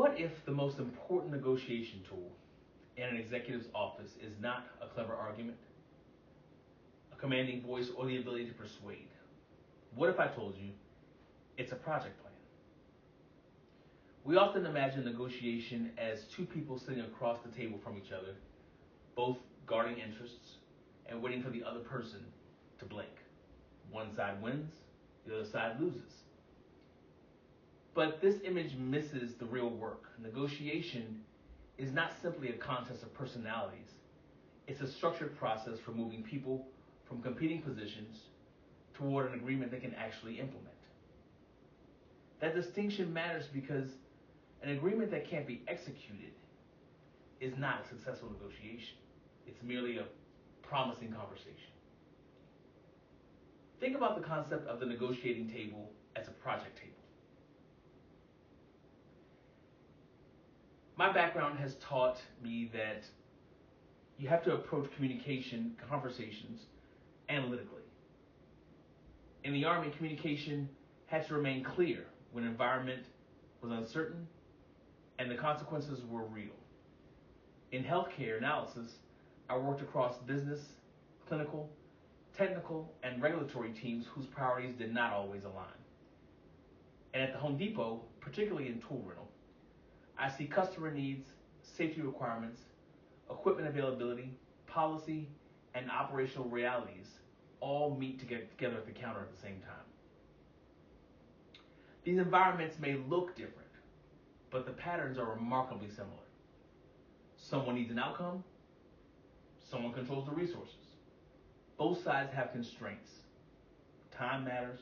What if the most important negotiation tool in an executive's office is not a clever argument, a commanding voice, or the ability to persuade? What if I told you it's a project plan? We often imagine negotiation as two people sitting across the table from each other, both guarding interests and waiting for the other person to blink. One side wins, the other side loses. But this image misses the real work. Negotiation is not simply a contest of personalities. It's a structured process for moving people from competing positions toward an agreement they can actually implement. That distinction matters because an agreement that can't be executed is not a successful negotiation. It's merely a promising conversation. Think about the concept of the negotiating table as a project table. My background has taught me that you have to approach conversations analytically. In the Army, communication had to remain clear when the environment was uncertain and the consequences were real. In healthcare analysis, I worked across business, clinical, technical, and regulatory teams whose priorities did not always align. And at the Home Depot, particularly in tool rental, I see customer needs, safety requirements, equipment availability, policy, and operational realities all meet to get together at the counter at the same time. These environments may look different, but the patterns are remarkably similar. Someone needs an outcome, someone controls the resources. Both sides have constraints. Time matters,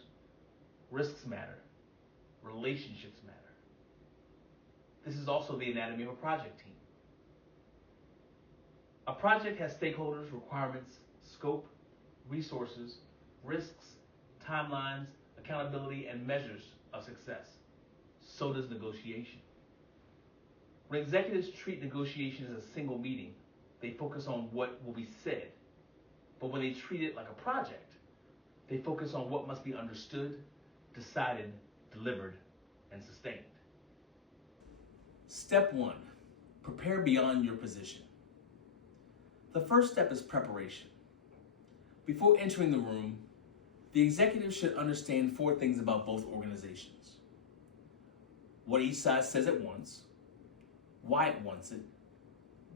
risks matter, relationships matter. This is also the anatomy of a project team. A project has stakeholders, requirements, scope, resources, risks, timelines, accountability, and measures of success. So does negotiation. When executives treat negotiation as a single meeting, they focus on what will be said. But when they treat it like a project, they focus on what must be understood, decided, delivered, and sustained. Step 1. Prepare beyond your position. The first step is preparation. Before entering the room, the executive should understand 4 things about both organizations. What each side says it wants, why it wants it,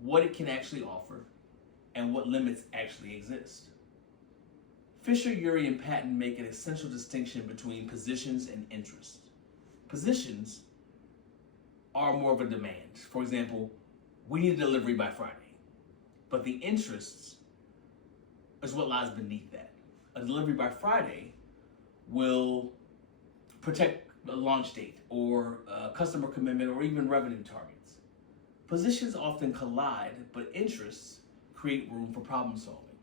what it can actually offer, and what limits actually exist. Fisher, Urey, and Patton make an essential distinction between positions and interests. Positions are more of a demand. For example, we need a delivery by Friday. But the interests is what lies beneath that. A delivery by Friday will protect a launch date or a customer commitment or even revenue targets. Positions often collide, but interests create room for problem solving.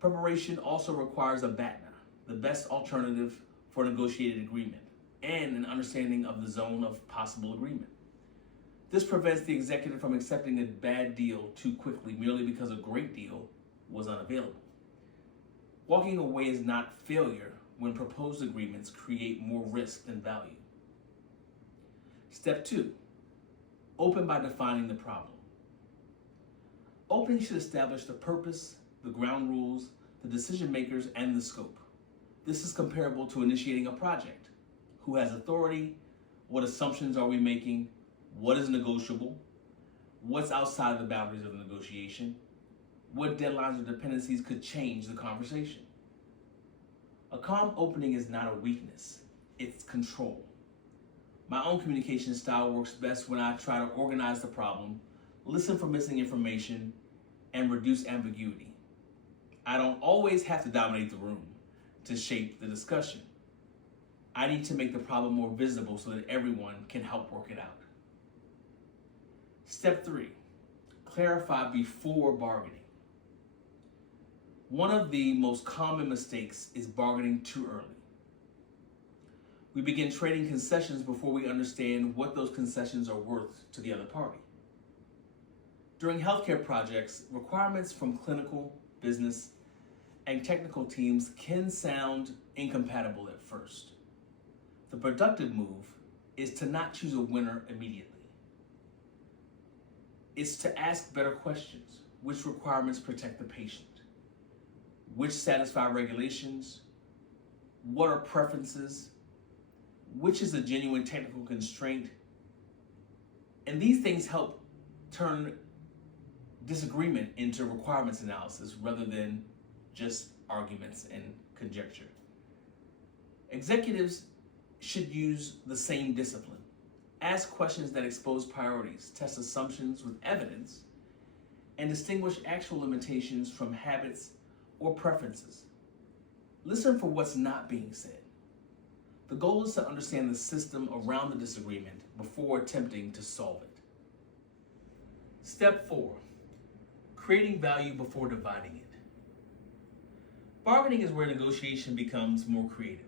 Preparation also requires a BATNA, the best alternative for a negotiated agreement, and an understanding of the zone of possible agreement. This prevents the executive from accepting a bad deal too quickly merely because a great deal was unavailable. Walking away is not failure when proposed agreements create more risk than value. Step 2, open by defining the problem. Opening should establish the purpose, the ground rules, the decision makers, and the scope. This is comparable to initiating a project. Who has authority? What assumptions are we making? What is negotiable? What's outside of the boundaries of the negotiation? What deadlines or dependencies could change the conversation? A calm opening is not a weakness, it's control. My own communication style works best when I try to organize the problem, listen for missing information, and reduce ambiguity. I don't always have to dominate the room to shape the discussion. I need to make the problem more visible so that everyone can help work it out. Step 3, clarify before bargaining. One of the most common mistakes is bargaining too early. We begin trading concessions before we understand what those concessions are worth to the other party. During healthcare projects, requirements from clinical, business, and technical teams can sound incompatible at first. The productive move is to not choose a winner immediately. It's to ask better questions. Which requirements protect the patient? Which satisfy regulations? What are preferences? Which is a genuine technical constraint? And these things help turn disagreement into requirements analysis rather than just arguments and conjecture. Executives should use the same discipline. Ask questions that expose priorities, test assumptions with evidence, and distinguish actual limitations from habits or preferences. Listen for what's not being said. The goal is to understand the system around the disagreement before attempting to solve it. Step 4, creating value before dividing it. Bargaining is where negotiation becomes more creative.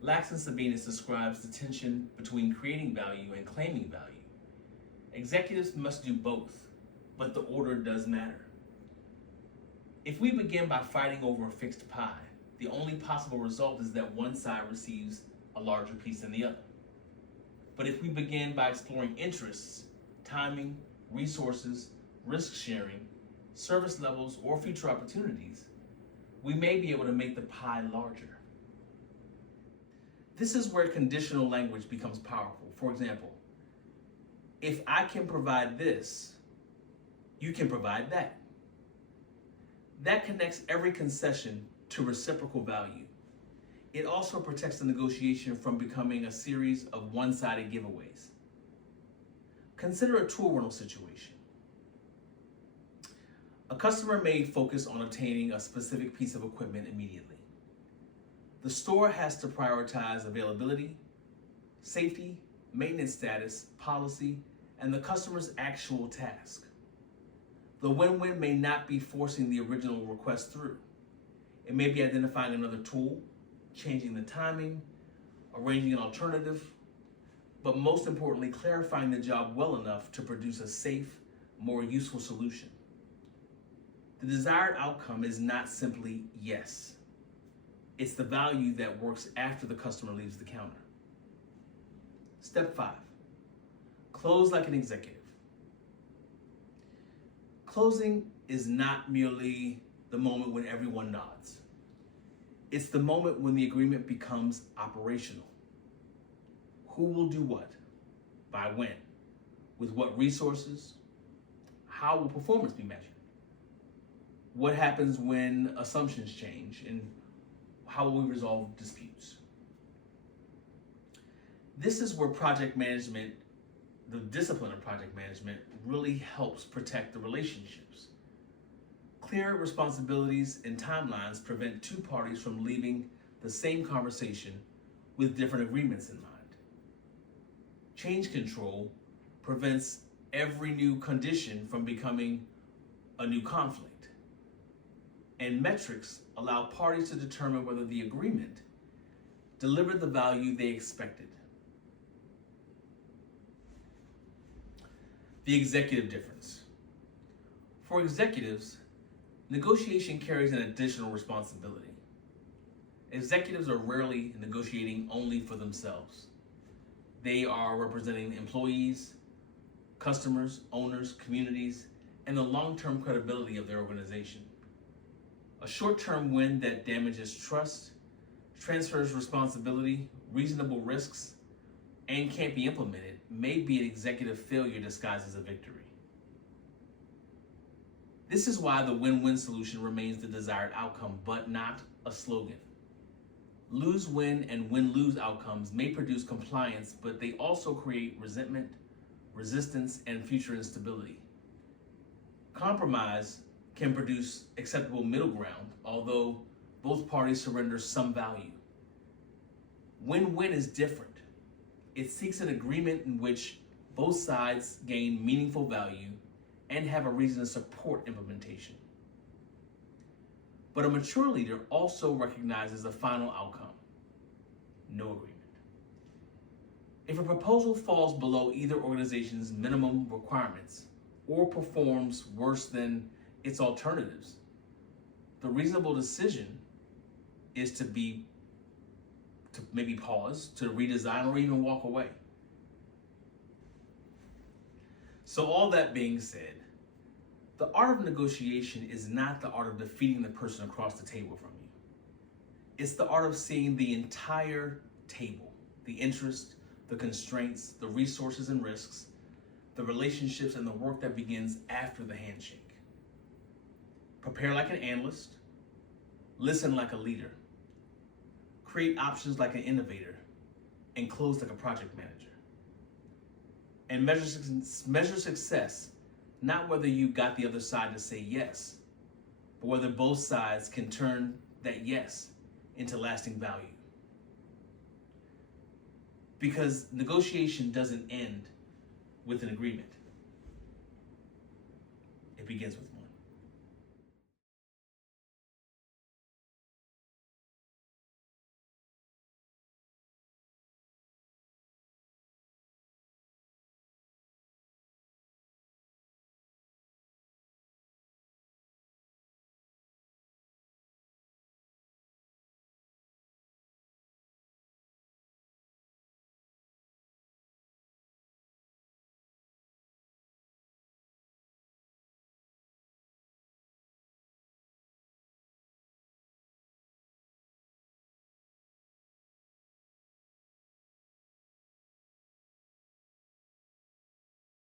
Lax and Sabinus describes the tension between creating value and claiming value. Executives must do both, but the order does matter. If we begin by fighting over a fixed pie, the only possible result is that one side receives a larger piece than the other. But if we begin by exploring interests, timing, resources, risk sharing, service levels, or future opportunities, we may be able to make the pie larger. This is where conditional language becomes powerful. For example, if I can provide this, you can provide that. That connects every concession to reciprocal value. It also protects the negotiation from becoming a series of one-sided giveaways. Consider a tool rental situation. A customer may focus on obtaining a specific piece of equipment immediately. The store has to prioritize availability, safety, maintenance status, policy, and the customer's actual task. The win-win may not be forcing the original request through. It may be identifying another tool, changing the timing, arranging an alternative, but most importantly, clarifying the job well enough to produce a safe, more useful solution. The desired outcome is not simply yes. It's the value that works after the customer leaves the counter. Step 5, close like an executive. Closing is not merely the moment when everyone nods. It's the moment when the agreement becomes operational. Who will do what? By when? With what resources? How will performance be measured? What happens when assumptions change? And how will we resolve disputes? This is where project management, the discipline of project management, really helps protect the relationships. Clear responsibilities and timelines prevent two parties from leaving the same conversation with different agreements in mind. Change control prevents every new condition from becoming a new conflict. And metrics allow parties to determine whether the agreement delivered the value they expected. The executive difference. For executives, negotiation carries an additional responsibility. Executives are rarely negotiating only for themselves. They are representing employees, customers, owners, communities, and the long-term credibility of their organization. A short-term win that damages trust, transfers responsibility, reasonable risks, and can't be implemented may be an executive failure disguised as a victory. This is why the win-win solution remains the desired outcome, but not a slogan. Lose-win and win-lose outcomes may produce compliance, but they also create resentment, resistance, and future instability. Compromise can produce acceptable middle ground, although both parties surrender some value. Win-win is different. It seeks an agreement in which both sides gain meaningful value and have a reason to support implementation. But a mature leader also recognizes the final outcome: no agreement. If a proposal falls below either organization's minimum requirements or performs worse than its alternatives, the reasonable decision is to be to maybe pause, to redesign, or even walk away. So all that being said, the art of negotiation is not the art of defeating the person across the table from you. It's the art of seeing the entire table, the interests, the constraints, the resources and risks, the relationships and the work that begins after the handshake. Prepare like an analyst, listen like a leader, create options like an innovator, and close like a project manager. And measure success, not whether you got the other side to say yes, but whether both sides can turn that yes into lasting value. Because negotiation doesn't end with an agreement. It begins with